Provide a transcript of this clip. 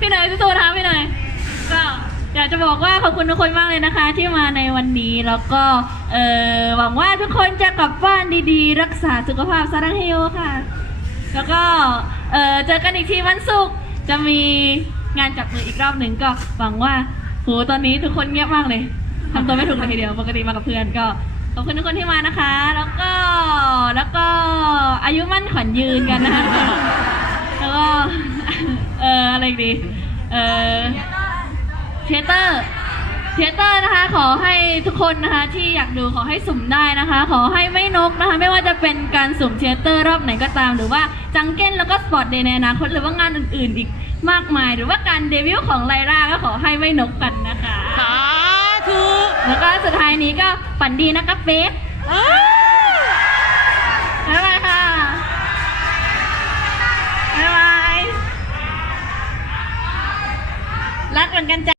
พี่เนยสู้ๆนะพี่เนยก็อยากจะบอกว่าขอบคุณทุกคนมากเลยนะคะ ที่มาในวันนี้แล้วก็เออหวังว่าทุกคนจะกลับบ้านดีๆ รักษาสุขภาพสารังเฮโยค่ะ แล้วก็เออเจอกันอีกทีวันศุกร์จะมีงานจับมืออีกรอบหนึ่งก็หวังว่าโหตอนนี้ทุกคนเงียบมากเลยทำตัวไม่ถูกเลยทีเดียวปกติมากับเพื่อนก็ขอบคุณทุกคนที่มานะคะ แล้วก็แล้วก็อายุมั่นขวัญยืนกันนะคะ อออะไรอีกดีเออเทเตอร์เทเตอร์นะคะ ขอให้ทุกคนนะคะที่อยากดูขอให้สุ่มได้นะคะ ขอให้ไม่นกนะคะ ไม่ว่าจะเป็นการสุ่มเทเตอร์รอบไหนก็ตาม หรือว่าจังเก้นแล้วก็สปอร์ตเดย์ในอนาคตหรือว่างานอื่นๆอีกมากมาย หรือว่าการเดบิวต์ของไลราก็ขอให้ไม่นกกันนะคะ สาธุ แล้วก็สุดท้ายนี้ก็ฝันดีนะคะเฟส รักเหมือนกันจ้ะ